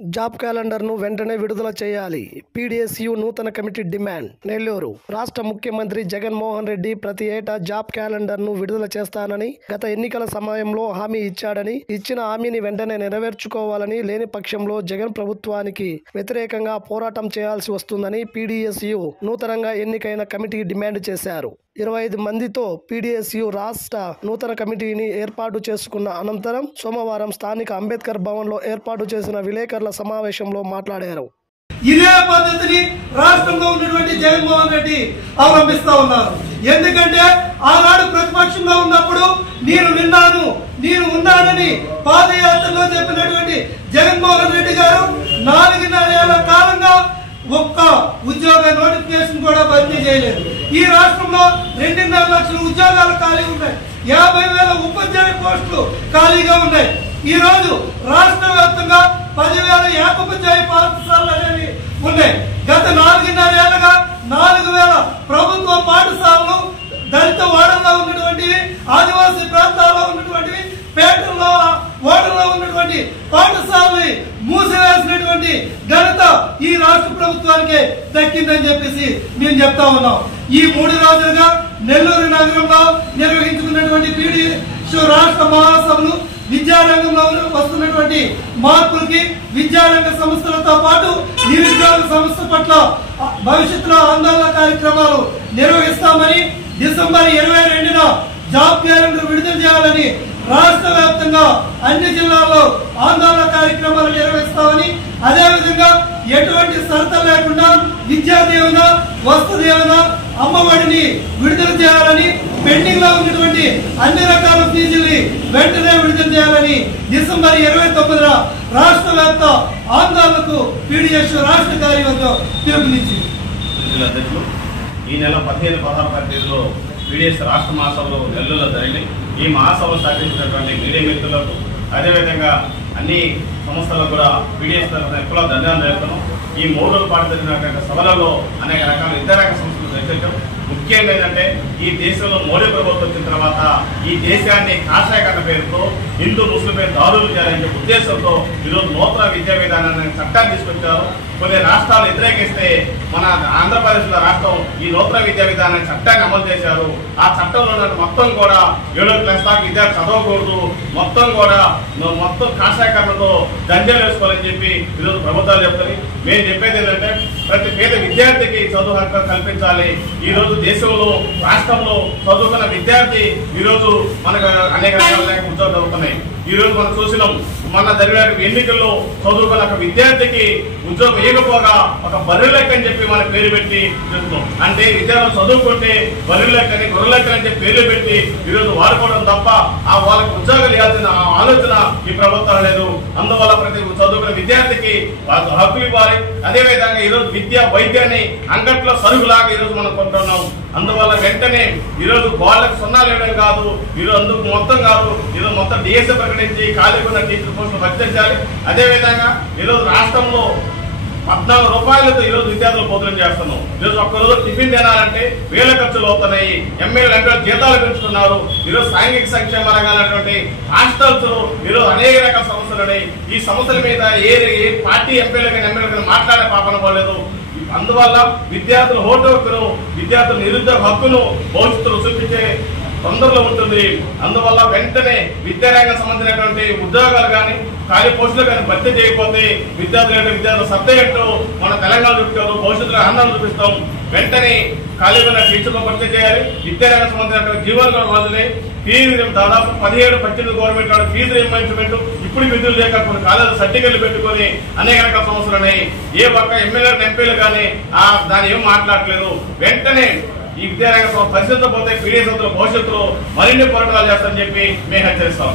Job క్యాలెండర్ను వెంటనే విడుదల చేయాలి. పీడీఎస్యూ నూతన కమిటీ డిమాండ్. నెల్లూరు రాష్ట్ర ముఖ్యమంత్రి జగన్మోహన్ రెడ్డి ప్రతి ఏటా జాబ్ క్యాలెండర్ను విడుదల చేస్తానని గత ఎన్నికల సమయంలో హామీ ఇచ్చాడని, ఇచ్చిన హామీని వెంటనే నెరవేర్చుకోవాలని, లేని పక్షంలో జగన్ ప్రభుత్వానికి వ్యతిరేకంగా పోరాటం చేయాల్సి వస్తుందని పీడీఎస్యూ నూతనంగా ఎన్నికైన కమిటీ డిమాండ్ చేశారు. 25 మందితో పీడీఎస్యూ రాష్ట్ర నూతన కమిటీని ఏర్పాటు చేసుకున్న అనంతరం సోమవారం స్థానిక అంబేద్కర్ భవన్లో ఏర్పాటు చేసిన విలేకరుల సమావేశంలో మాట్లాడారు. ఇదే పద్ధతిని రాష్ట్రంలో ఉన్నటువంటి జగన్మోహన్ రెడ్డి అవలంబిస్తా ఉన్నారు. ఎందుకంటే ఆనాడు ప్రతిపక్షంలో ఉన్నప్పుడు నేను విన్నాను, నేను ఉన్నానని పాదయాత్రలో చెప్పినటువంటి జగన్మోహన్ రెడ్డి గారు 4.5 ఏళ్ల కాలంగా ఒక్క ఉద్యోగ నోటిఫికేషన్ కూడా భర్తీ చేయలేదు. ఈ రాష్ట్రంలో 2.5 లక్షల ఉద్యోగాలు ఖాళీ ఉన్నాయి. 50,000 ఉపాధ్యాయ పోస్టులు ఖాళీగా ఉన్నాయి. ఈ రోజు రాష్ట్ర వ్యాప్తంగా 10,000 ఏకోపాధ్యాయ పాఠశాలలు అనేవి ఉన్నాయి. గత 4.5 ఏళ్లుగా 4,000 ప్రభుత్వ పాఠశాలలు దళిత వాడల్లో ఉన్నటువంటివి, ఆదివాసీ ప్రాంతాల్లో ఉన్నటువంటివి, పేటల్లో ఓడల్లో ఉన్నటువంటి పాఠశాలని మూసివేసినటువంటి ఘనత ఈ రాష్ట్ర ప్రభుత్వానికి దక్కిందని చెప్పేసి మేము చెప్తా ఉన్నాం. ఈ 3 రోజులుగా నెల్లూరు నగరంలో నిర్వహించుకున్నటువంటి పీడీఎస్యూ రాష్ట్ర మహాసభలు విద్యారంగంలో వస్తున్నటువంటి మార్పులకి, విద్యారంగ సంస్థలతో పాటు నిరుద్యోగ సంస్థ పట్ల భవిష్యత్తులో ఆందోళన కార్యక్రమాలు నిర్వహిస్తామని, డిసెంబర్ 22న జాబ్ క్యాలెండర్ విడుదల చేయాలని రాష్ట్ర వ్యాప్తంగా అన్ని జిల్లాల్లో ఆందోళన కార్యక్రమాలు నిర్వహిస్తామని, అదేవిధంగా ఎటువంటి షరతులు లేకుండా విద్యా దీవెన, వస్తు దీవెన, అమ్మఒడిని విడుదల చేయాలని, పెండింగ్ లో ఉన్నటువంటి అన్ని రకాల ఫీజుల్ని వెంటనే విడుదల చేయాలని డిసెంబర్ 29న రాష్ట్ర వ్యాప్త ఆందోళనకు పీడీఎస్యూ రాష్ట్ర కార్యవర్గం పిలుపునిచ్చింది. ఈ నెల 15, 16 తేదీలో పీడీఎస్ రాష్ట్ర మహాసభలు నెల్లూరులో జరిగినాయి. ఈ మహాసభలు సాధించినటువంటి మీడియా మిత్రులకు, అదేవిధంగా అన్ని సంస్థలకు కూడా పీడీఎస్ తరఫున ఎక్కువ ధన్యవాదాలు చేస్తున్నాం. ఈ 3 రోజుల పాటు జరిగినటువంటి సభలలో అనేక రకాల విద్యారంగ సంస్థలు చర్చించడం. ముఖ్యంగా ఏంటంటే ఈ దేశంలో మోడీ ప్రభుత్వం వచ్చిన తర్వాత ఈ దేశాన్ని కాషాయకరణ పేరుతో హిందూ ముస్లింపై దాడులు చేయాలనే ఉద్దేశంతో ఈరోజు నూతన విద్యా విధానాన్ని చట్టాన్ని తీసుకొచ్చారు. కొన్ని రాష్ట్రాలు వ్యతిరేకిస్తే మన ఆంధ్రప్రదేశ్లో రాష్ట్రం ఈ నూతన విద్యా విధానాన్ని చట్టాన్ని అమలు చేశారు. ఆ చట్టంలో మొత్తం కూడా 7వ క్లాస్ దాకా విద్యార్థి చదవకూడదు, మొత్తం కాషాయకరణతో దండలు వేసుకోవాలని చెప్పి ఈరోజు ప్రభుత్వాలు చెప్తాయి. మేము చెప్పేది ఏంటంటే ప్రతి పేద విద్యార్థికి చదువు హక్కు కల్పించాలి. ఈ రోజు దేశంలో, రాష్ట్రంలో చదువుకున్న విద్యార్థి ఈ రోజు మనకు అనేక రకాల ఉద్యోగాలు చదువుతున్నాయి. ఈ రోజు మనం చూసినాం, మన జరిగిన ఎన్నికల్లో చదువుకున్న ఒక విద్యార్థికి ఉద్యోగం ఇవ్వకపోగా ఒక బర్రెలెక్క అని చెప్పి మన పేరు పెట్టి చెప్తున్నాం. అంటే విద్యార్థులు చదువుకుంటే బర్రెలెక్కని, గొర్రెలెక్కని అని చెప్పి పేర్లు పెట్టి ఈరోజు వాడుకోవడం తప్ప ఆ వాళ్ళకి ఉద్యోగాలు ఇవ్వాల్సిన ఆలోచన ఈ ప్రభుత్వం లేదు. అందువల్ల ప్రతి చదువుకున్న విద్యార్థికి హక్కు ఇవ్వాలి. అదేవిధంగా ఈరోజు విద్య, వైద్యాన్ని అంగట్లో సరుకులాగా ఈరోజు మనం కొంటున్నాం. అందువల్ల వెంటనే ఈరోజు వాళ్ళకి 0 ఇవ్వడం కాదు, ఈరోజు అందుకు మొత్తం కాదు, ఈరోజు మొత్తం డిఎస్ఏ ప్రకటించి ఖాళీగా ఉన్న టీచర్ పోస్టులు భర్తించాలి. అదేవిధంగా ఈరోజు రాష్ట్రంలో 14 రూపాయలతో ఈరోజు విద్యార్థులు భోజనం చేస్తున్నాం. ఈరోజు ఒక్కరోజు టిఫిన్ తినాలంటే వేల ఖర్చులు అవుతున్నాయి. ఎమ్మెల్యేలు ఎంపీలు జీతాలు పెంచుతున్నారు. ఈరోజు సాంఘిక సంక్షేమ రంగాలటువంటి హాస్టల్స్ ఈరోజు అనేక రకాల సమస్యలు ఉన్నాయి. ఈ సమస్యల మీద ఏ పార్టీ ఎమ్మెల్యే కానీ మాట్లాడే పాపన పోలేదు. అందువల్ల విద్యార్థుల ఓటు హక్కును, విద్యార్థుల నిరుద్యోగ హక్కును భవిష్యత్తులో చూపించే తొందరలో ఉంటుంది. అందువల్ల వెంటనే విద్యారంగం సంబంధించినటువంటి ఉద్యోగాలు కానీ, ఖాళీ పోస్టులు కానీ భర్తీ చేయకపోతే విద్యార్థుల సత్తా ఏంటో మన తెలంగాణ చూపించారు, భవిష్యత్తులో ఆందోళన చూపిస్తాం. వెంటనే ఖాళీ ఉన్న టీచర్లు భర్తీ చేయాలి. విద్యారంగం సంబంధించినటువంటి జీవోలు వదిలే ఫీజు దాదాపు 17-18 గవర్నమెంట్ వాళ్ళు ఫీజు రియంబర్స్మెంట్ ఇప్పుడు విధులు లేక కొన్ని కాలేజీలు సర్టిఫికెట్లు పెట్టుకుని అనేక రకాల సమస్యలు ఉన్నాయి. ఏ ఒక్క ఎమ్మెల్యేలు, ఎంపీలు కానీ దాన్ని ఏం మాట్లాడలేదు. వెంటనే ఈ విద్యారంగ పరిస్థితులు పోతే పీడీఎస్ భవిష్యత్తులో మరిన్ని పోరాటాలు చేస్తారని చెప్పి మేము హెచ్చరిస్తాం.